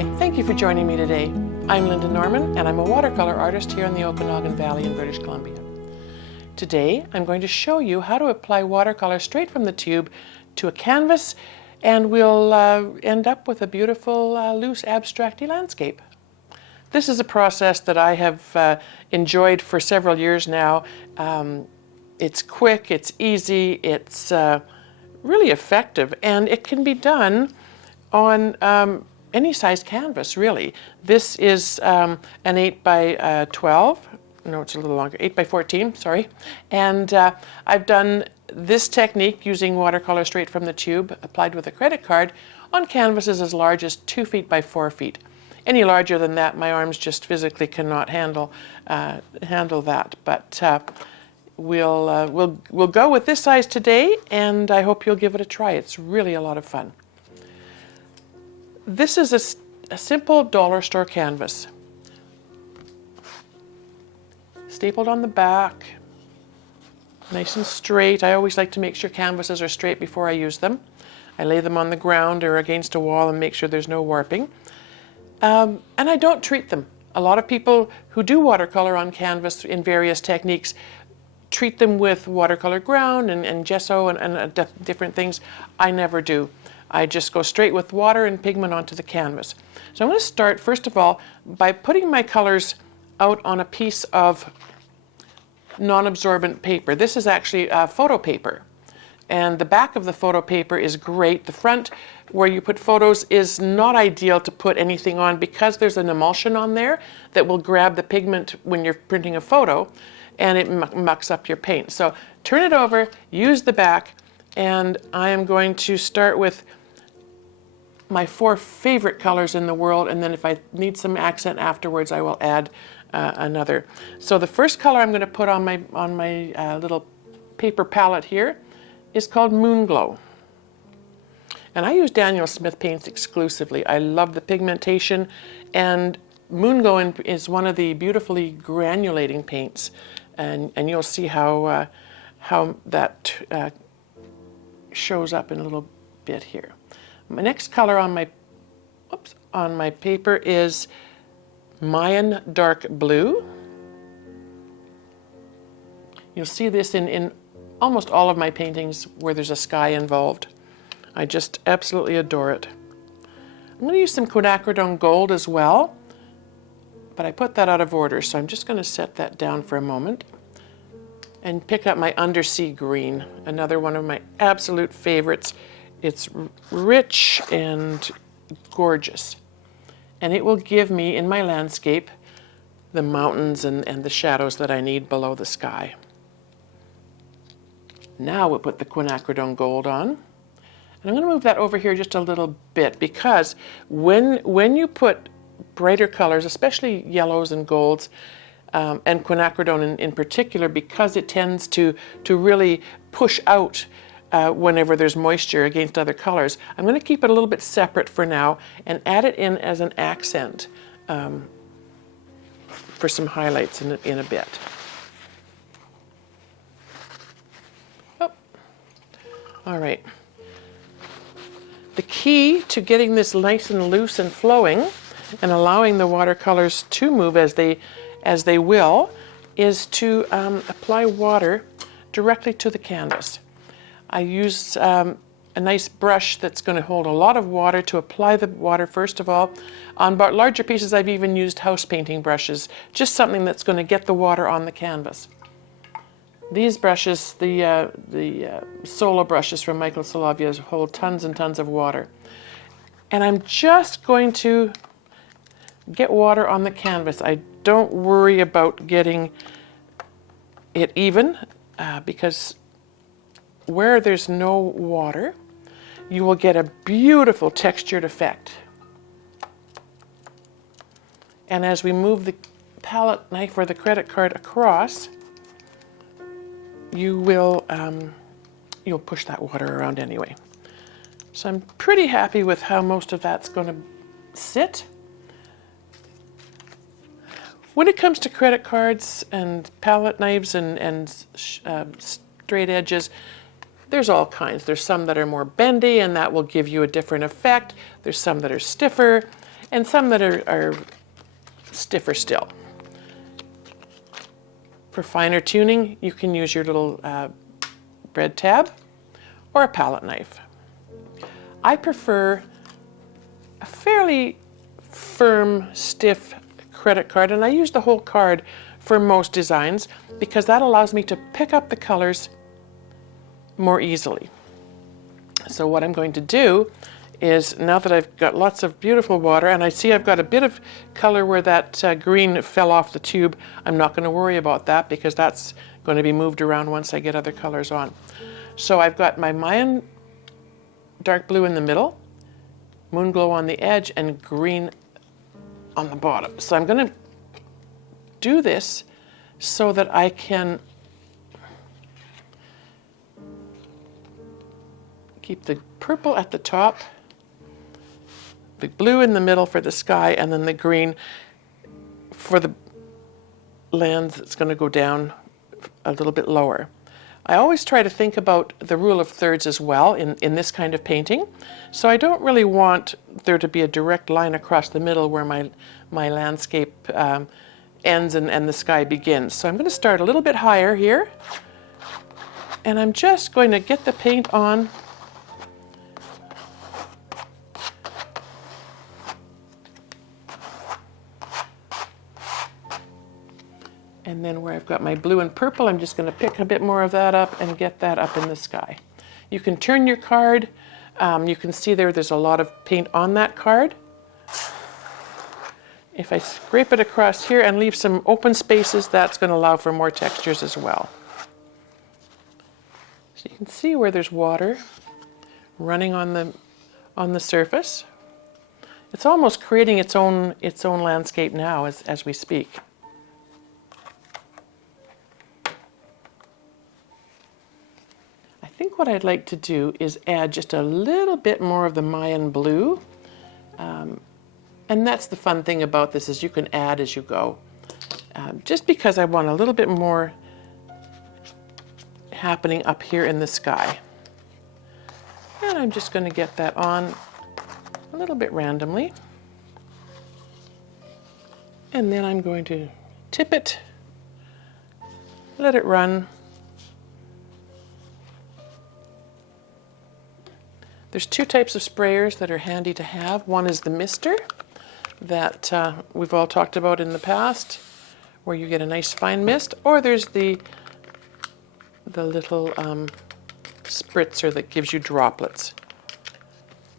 Hi, thank you for joining me today. I'm Lynda Norman, and I'm a watercolor artist here in the Okanagan Valley in British Columbia. Today, I'm going to show you how to apply watercolor straight from the tube to a canvas, and we'll end up with a beautiful, loose, abstracty landscape. This is a process that I have enjoyed for several years now. It's quick, it's easy, it's really effective, and it can be done on any size canvas, really. This is an 8 by 12. No, it's a little longer, 8 by 14, sorry. And I've done this technique using watercolor straight from the tube, applied with a credit card, on canvases as large as 2 feet by 4 feet. Any larger than that, my arms just physically cannot handle that. But we'll go with this size today, and I hope you'll give it a try. It's really a lot of fun. This is a simple dollar store canvas. Stapled on the back, nice and straight. I always like to make sure canvases are straight before I use them. I lay them on the ground or against a wall and make sure there's no warping. And I don't treat them. A lot of people who do watercolor on canvas in various techniques treat them with watercolor ground and gesso and different things. I never do. I just go straight with water and pigment onto the canvas. So I'm going to start, first of all, by putting my colors out on a piece of non-absorbent paper. This is actually photo paper. And the back of the photo paper is great. The front, where you put photos, is not ideal to put anything on because there's an emulsion on there that will grab the pigment when you're printing a photo, and it mucks up your paint. So turn it over, use the back, and I am going to start with my 4 favorite colors in the world, and then if I need some accent afterwards, I will add another. So the first color I'm going to put on my little paper palette here is called Moonglow. And I use Daniel Smith paints exclusively. I love the pigmentation, and Moonglow is one of the beautifully granulating paints, and you'll see how that shows up in a little bit here. My next color on my paper is Mayan Dark Blue. You'll see this in almost all of my paintings where there's a sky involved. I just absolutely adore it. I'm going to use some Quinacridone Gold as well, but I put that out of order, so I'm just going to set that down for a moment and pick up my Undersea Green, another one of my absolute favorites. It's rich and gorgeous, and it will give me, in my landscape, the mountains and the shadows that I need below the sky. Now we'll put the Quinacridone Gold on, and I'm going to move that over here just a little bit, because when you put brighter colors, especially yellows and golds, and quinacridone in particular, because it tends to really push out whenever there's moisture against other colors, I'm going to keep it a little bit separate for now and add it in as an accent for some highlights in a bit. Oh. All right. The key to getting this nice and loose and flowing and allowing the watercolors to move as they will is to apply water directly to the canvas. I use a nice brush that's going to hold a lot of water to apply the water first of all. On larger pieces, I've even used house painting brushes, just something that's going to get the water on the canvas. These brushes, the solo brushes from Michael Soloviev, hold tons and tons of water. And I'm just going to get water on the canvas. I don't worry about getting it even, because where there's no water, you will get a beautiful textured effect. And as we move the palette knife or the credit card across, you'll push that water around anyway. So I'm pretty happy with how most of that's going to sit. When it comes to credit cards and palette knives and straight edges, there's all kinds. There's some that are more bendy and that will give you a different effect. There's some that are stiffer. and some that are stiffer still. For finer tuning, you can use your little bread tab or a palette knife. I prefer a fairly firm, stiff credit card, and I use the whole card for most designs because that allows me to pick up the colors more easily. So what I'm going to do is, now that I've got lots of beautiful water, and I see I've got a bit of color where that green fell off the tube, I'm not going to worry about that because that's going to be moved around once I get other colors on. So I've got my Mayan Dark Blue in the middle, Moonglow on the edge, and green on the bottom. So I'm going to do this so that I can keep the purple at the top, the blue in the middle for the sky, and then the green for the land that's going to go down a little bit lower. I always try to think about the rule of thirds as well in this kind of painting. So I don't really want there to be a direct line across the middle where my landscape ends and the sky begins. So I'm going to start a little bit higher here, and I'm just going to get the paint on and then where I've got my blue and purple, I'm just going to pick a bit more of that up and get that up in the sky. You can turn your card. You can see there's a lot of paint on that card. If I scrape it across here and leave some open spaces, that's going to allow for more textures as well. So you can see where there's water running on the surface. It's almost creating its own landscape now as we speak. I think what I'd like to do is add just a little bit more of the Mayan blue. And that's the fun thing about this, is you can add as you go. Just because I want a little bit more happening up here in the sky. And I'm just going to get that on a little bit randomly. And then I'm going to tip it, let it run. There's two types of sprayers that are handy to have. One is the mister that we've all talked about in the past, where you get a nice fine mist, or there's the little spritzer that gives you droplets.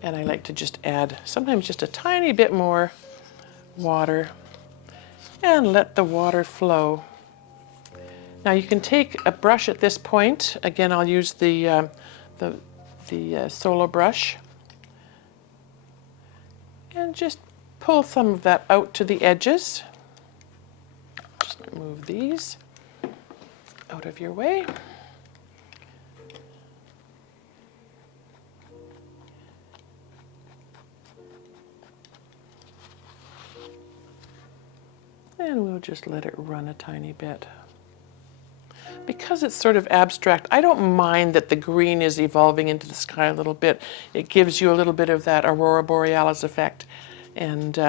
And I like to just add sometimes just a tiny bit more water and let the water flow. Now you can take a brush at this point. Again, I'll use the solo brush and just pull some of that out to the edges. Just move these out of your way. And we'll just let it run a tiny bit. Because it's sort of abstract, I don't mind that the green is evolving into the sky a little bit. It gives you a little bit of that aurora borealis effect, and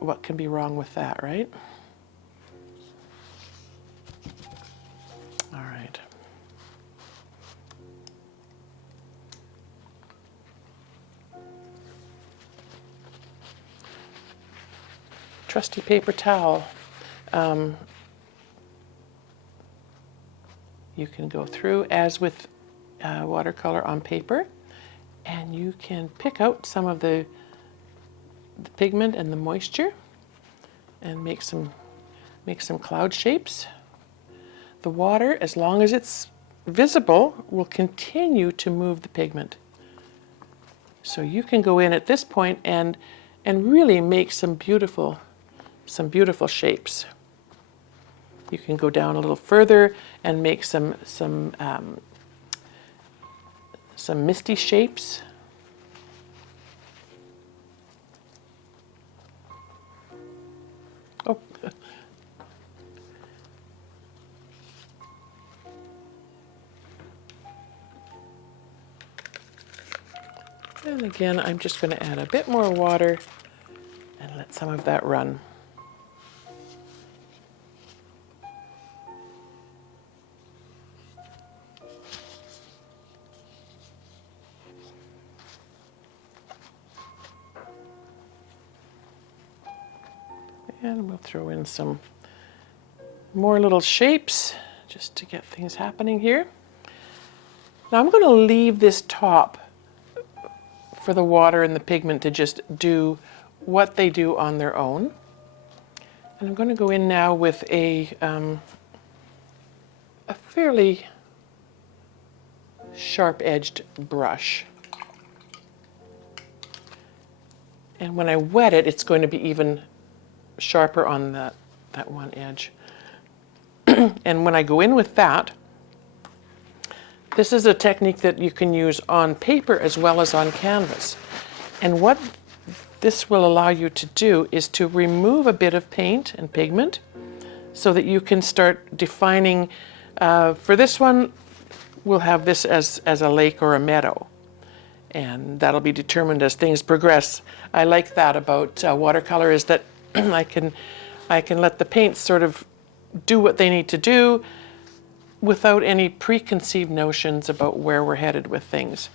what can be wrong with that, right? All right. Trusty paper towel. You can go through as with watercolor on paper, and you can pick out some of the pigment and the moisture and make some cloud shapes. The water, as long as it's visible, will continue to move the pigment. So you can go in at this point and really make some beautiful shapes. You can go down a little further and make some misty shapes. Oh. And again, I'm just going to add a bit more water and let some of that run. And we'll throw in some more little shapes just to get things happening here. Now I'm going to leave this top for the water and the pigment to just do what they do on their own. And I'm going to go in now with a fairly sharp-edged brush. And when I wet it, it's going to be even sharper on that one edge. And when I go in with that, this is a technique that you can use on paper as well as on canvas. And what this will allow you to do is to remove a bit of paint and pigment so that you can start defining. For this one, we'll have this as a lake or a meadow. And that'll be determined as things progress. I like that about watercolor, is that I can let the paints sort of do what they need to do without any preconceived notions about where we're headed with things.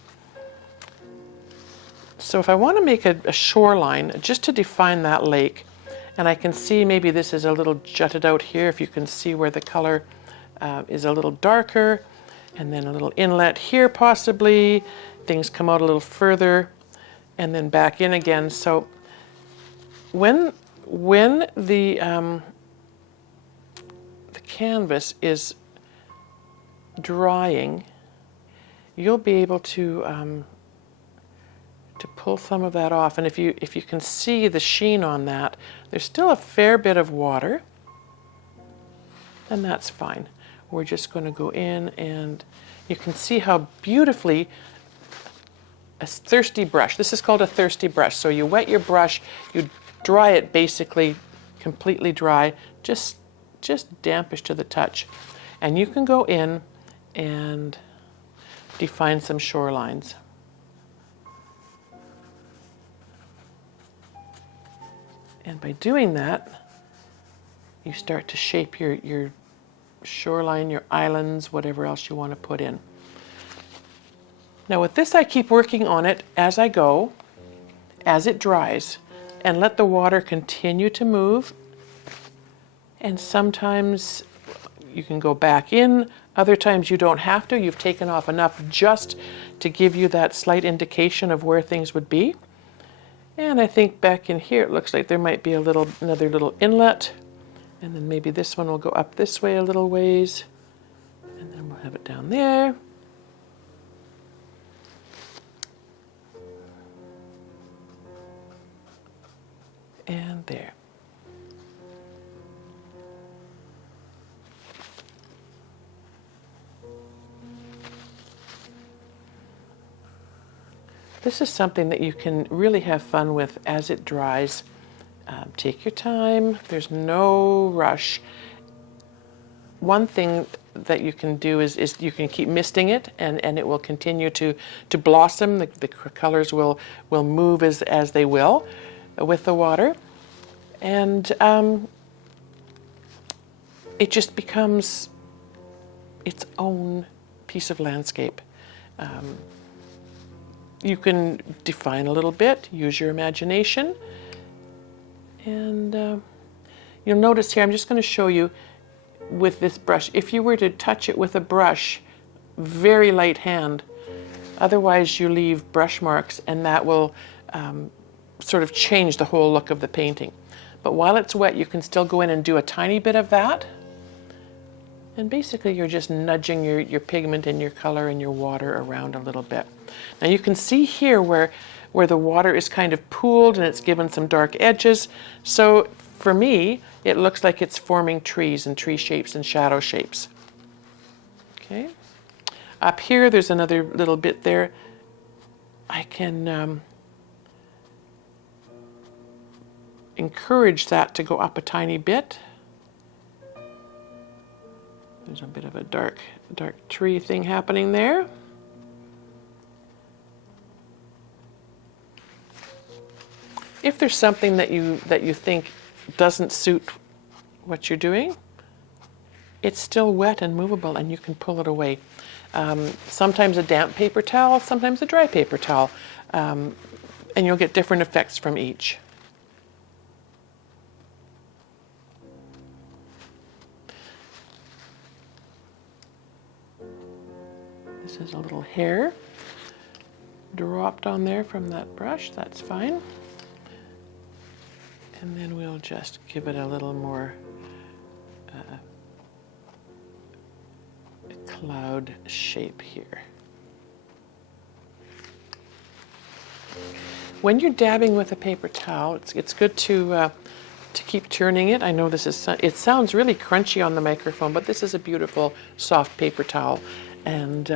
So if I want to make a shoreline, just to define that lake, and I can see maybe this is a little jutted out here, if you can see where the color is a little darker, and then a little inlet here possibly, things come out a little further, and then back in again. So when the canvas is drying, you'll be able to pull some of that off. And if you can see the sheen on that, there's still a fair bit of water, and that's fine. We're just going to go in, and you can see how beautifully a thirsty brush. This is called a thirsty brush. So you wet your brush, you dry it basically completely dry, just dampish to the touch. And you can go in and define some shorelines. And by doing that, you start to shape your shoreline, your islands, whatever else you want to put in. Now with this, I keep working on it as I go, as it dries, and let the water continue to move. And sometimes you can go back in, other times you don't have to. You've taken off enough just to give you that slight indication of where things would be. And I think back in here, it looks like there might be another little inlet. And then maybe this one will go up this way a little ways. And then we'll have it down there. And there. This is something that you can really have fun with as it dries. Take your time, there's no rush. One thing that you can do is you can keep misting it, and it will continue to blossom. The colors will move as they will with the water. And it just becomes its own piece of landscape. You can define a little bit, use your imagination. And you'll notice here, I'm just going to show you with this brush. If you were to touch it with a brush, very light hand, otherwise you leave brush marks, and that will sort of change the whole look of the painting. But while it's wet, you can still go in and do a tiny bit of that. And basically you're just nudging your pigment and your color and your water around a little bit. Now you can see here where the water is kind of pooled and it's given some dark edges. So for me, it looks like it's forming trees and tree shapes and shadow shapes. Okay. Up here, there's another little bit there. I can encourage that to go up a tiny bit. There's a bit of a dark tree thing happening there. If there's something that you think doesn't suit what you're doing, it's still wet and movable and you can pull it away. Sometimes a damp paper towel, sometimes a dry paper towel, and you'll get different effects from each. This is a little hair dropped on there from that brush, that's fine. And then we'll just give it a little more cloud shape here. When you're dabbing with a paper towel, it's good to keep turning it. I know it sounds really crunchy on the microphone, but this is a beautiful soft paper towel and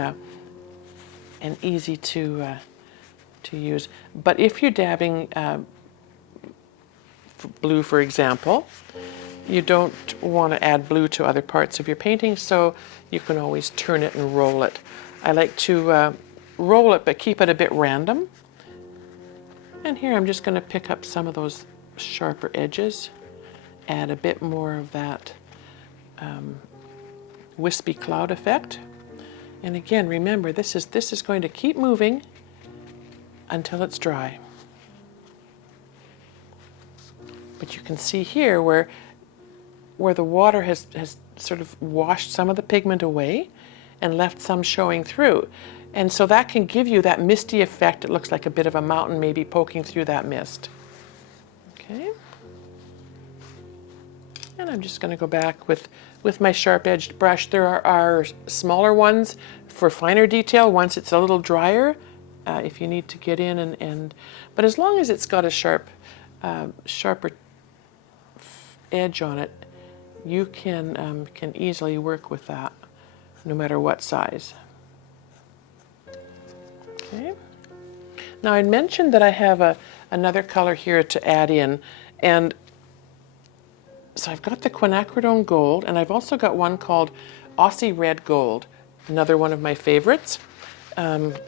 easy to use. But if you're dabbing blue, for example, you don't want to add blue to other parts of your painting, so you can always turn it and roll it. I like to roll it but keep it a bit random. And here I'm just going to pick up some of those sharper edges, add a bit more of that wispy cloud effect. And again, remember, this is going to keep moving until it's dry. But you can see here where the water has sort of washed some of the pigment away and left some showing through. And so that can give you that misty effect. It looks like a bit of a mountain maybe poking through that mist. Okay. And I'm just going to go back with my sharp-edged brush. There are smaller ones for finer detail once it's a little drier, if you need to get in but as long as it's got a sharper edge on it, you can easily work with that no matter what size. Okay. Now I mentioned that I have another color here to add in, and so I've got the Quinacridone Gold, and I've also got one called Aussie Red Gold, another one of my favorites. But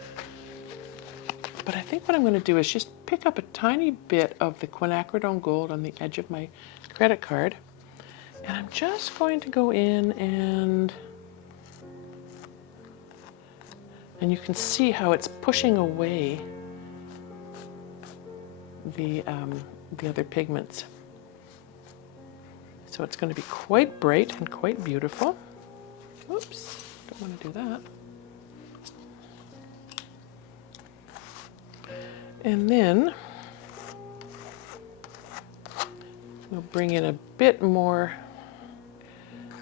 I think what I'm going to do is just pick up a tiny bit of the Quinacridone Gold on the edge of my credit card, and I'm just going to go in and you can see how it's pushing away the other pigments. So it's going to be quite bright and quite beautiful. Oops, don't want to do that. And then we'll bring in a bit more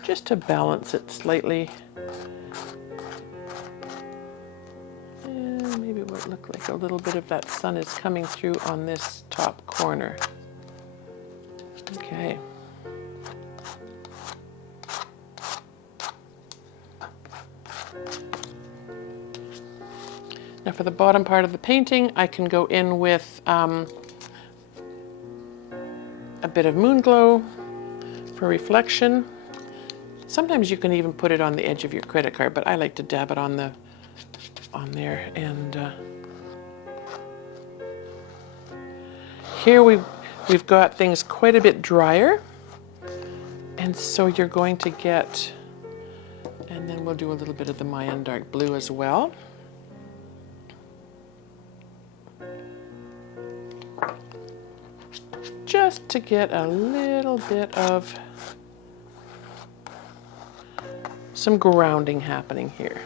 just to balance it slightly. And maybe what look like a little bit of that sun is coming through on this top corner. Okay. Now for the bottom part of the painting, I can go in with a bit of Moonglow for reflection. Sometimes you can even put it on the edge of your credit card, but I like to dab it on there. And here we've got things quite a bit drier, and so you're going to get, and then we'll do a little bit of the Mayan Dark Blue as well. Just to get a little bit of some grounding happening here.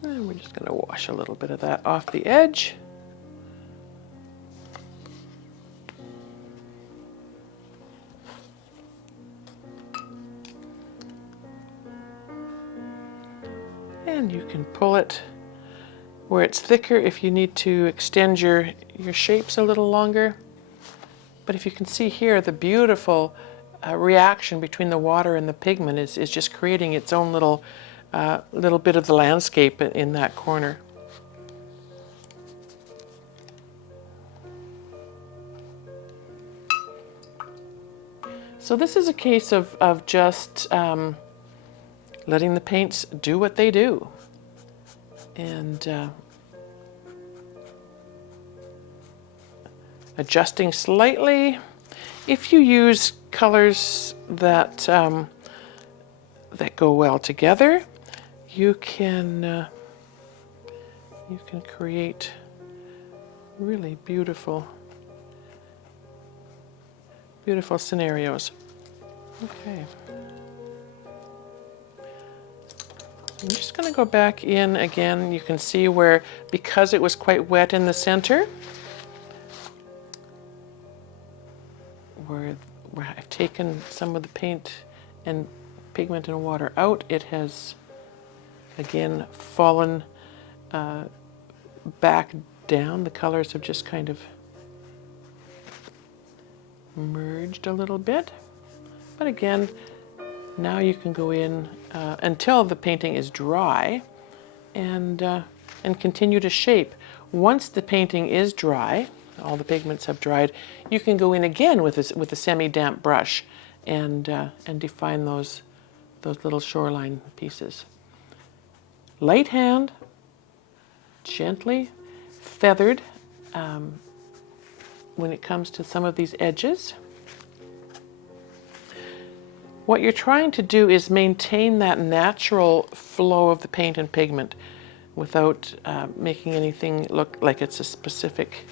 And we're just going to wash a little bit of that off the edge. And you can pull it where it's thicker if you need to extend your shapes a little longer. But if you can see here, the beautiful reaction between the water and the pigment is just creating its own little bit of the landscape in that corner. So this is a case of just letting the paints do what they do. And adjusting slightly. If you use colors that that go well together, you can create really beautiful scenarios. Okay. I'm just going to go back in again. You can see where, because it was quite wet in the center, where I've taken some of the paint and pigment and water out, it has again fallen back down. The colors have just kind of merged a little bit. But again, now you can go in until the painting is dry and continue to shape. Once the painting is dry, all the pigments have dried, you can go in again with a semi-damp brush and define those little shoreline pieces. Light hand, gently feathered when it comes to some of these edges. What you're trying to do is maintain that natural flow of the paint and pigment without making anything look like it's a specific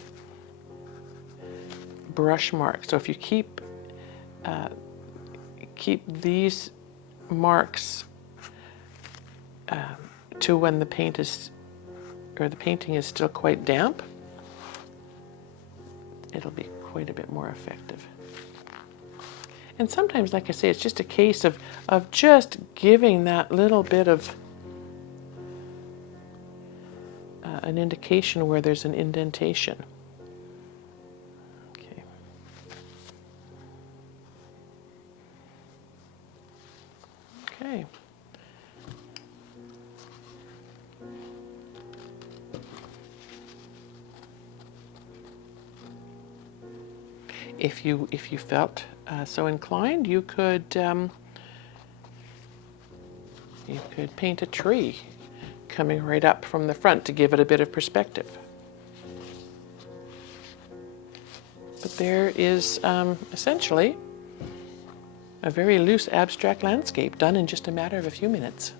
brush mark. So if you keep these marks to when the paint is, or the painting is still quite damp, it'll be quite a bit more effective. And sometimes, like I say, it's just a case of just giving that little bit of an indication where there's an indentation. Okay. Okay. If you felt so inclined, you could paint a tree coming right up from the front to give it a bit of perspective. But there is essentially a very loose abstract landscape done in just a matter of a few minutes.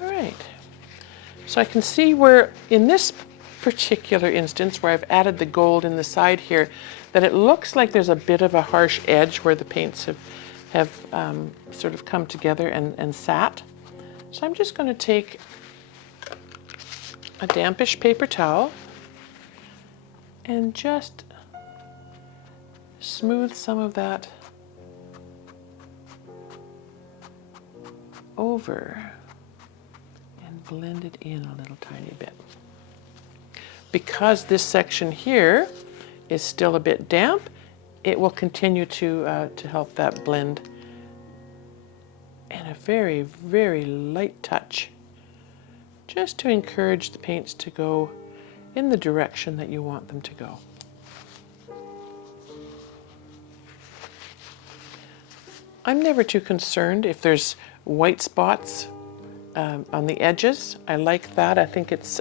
All right. So I can see where, in this particular instance where I've added the gold in the side here, that it looks like there's a bit of a harsh edge where the paints have sort of come together and sat. So I'm just going to take a dampish paper towel and just smooth some of that over and blend it in a little tiny bit. Because this section here is still a bit damp, it will continue to help that blend. And a very, very light touch, just to encourage the paints to go in the direction that you want them to go. I'm never too concerned if there's white spots on the edges. I like that. I think it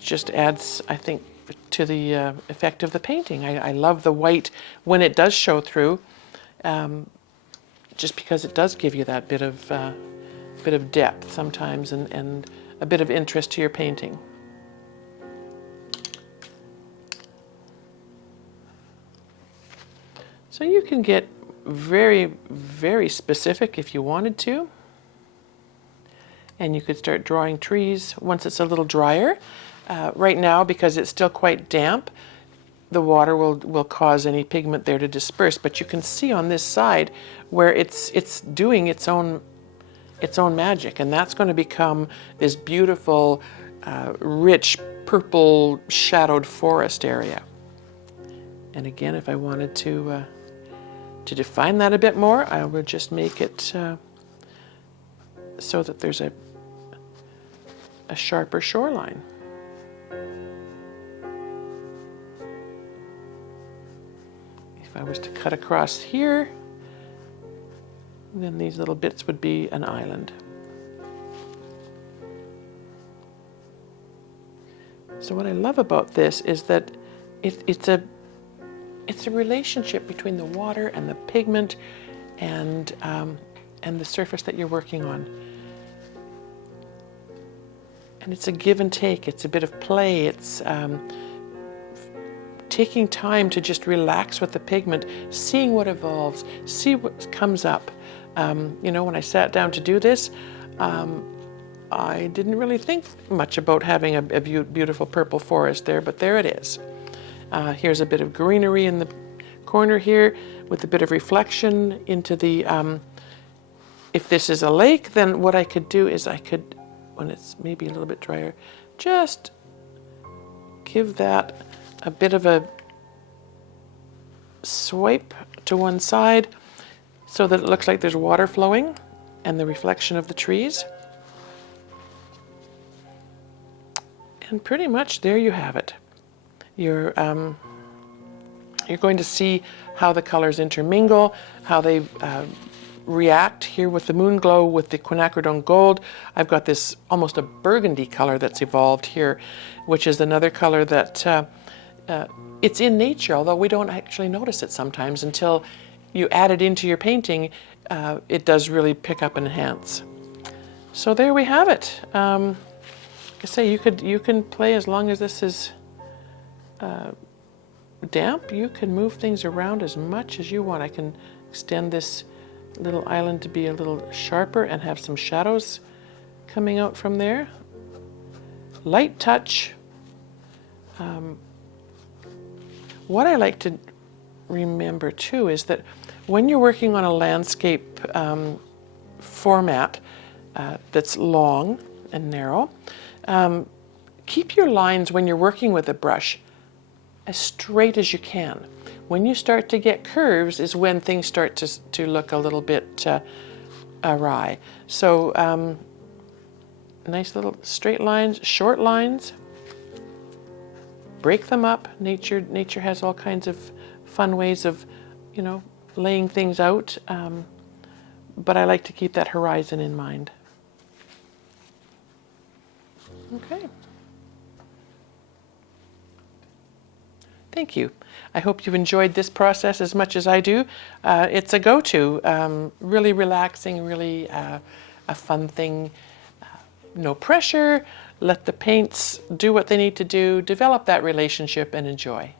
just adds, I think, to the effect of the painting. I love the white when it does show through, just because it does give you that bit of depth sometimes and a bit of interest to your painting. So you can get very, very specific if you wanted to. And you could start drawing trees once it's a little drier. Right now, because it's still quite damp, the water will cause any pigment there to disperse. But you can see on this side where it's doing its own magic, and that's going to become this beautiful, rich purple shadowed forest area. And again, if I wanted to define that a bit more, I would just make it so that there's a sharper shoreline. If I was to cut across here, then these little bits would be an island. So what I love about this is that it's a relationship between the water and the pigment and the surface that you're working on. And it's a give and take. It's a bit of play. It's taking time to just relax with the pigment, seeing what evolves, see what comes up. You know, when I sat down to do this, I didn't really think much about having a beautiful purple forest there, but there it is. Here's a bit of greenery in the corner here with a bit of reflection into the, if this is a lake, then what I could do is I could, when it's maybe a little bit drier, just give that a bit of a swipe to one side so that it looks like there's water flowing and the reflection of the trees. And pretty much there you have it. You're going to see how the colors intermingle, how they react here with the Moonglow, with the Quinacridone Gold. I've got this almost a burgundy color that's evolved here, which is another color that it's in nature, although we don't actually notice it sometimes until you add it into your painting. It does really pick up and enhance. So there we have it. Like I say, you can play as long as this is damp. You can move things around as much as you want. I can extend this little island to be a little sharper and have some shadows coming out from there. Light touch. What I like to remember too is that when you're working on a landscape format that's long and narrow, keep your lines when you're working with a brush as straight as you can. When you start to get curves is when things start to look a little bit awry. So nice little straight lines, short lines, break them up. Nature has all kinds of fun ways of, you know, laying things out, but I like to keep that horizon in mind. Okay. Thank you. I hope you've enjoyed this process as much as I do. It's a go-to, really relaxing, really a fun thing. No pressure. Let the paints do what they need to do. Develop that relationship and enjoy.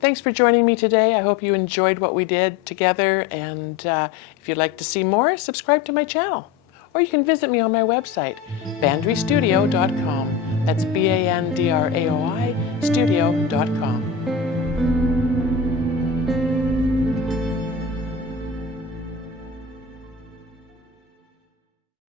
Thanks for joining me today. I hope you enjoyed what we did together, and if you'd like to see more, subscribe to my channel. Or you can visit me on my website, bandrystudio.com. That's BANDRAOI studio.com.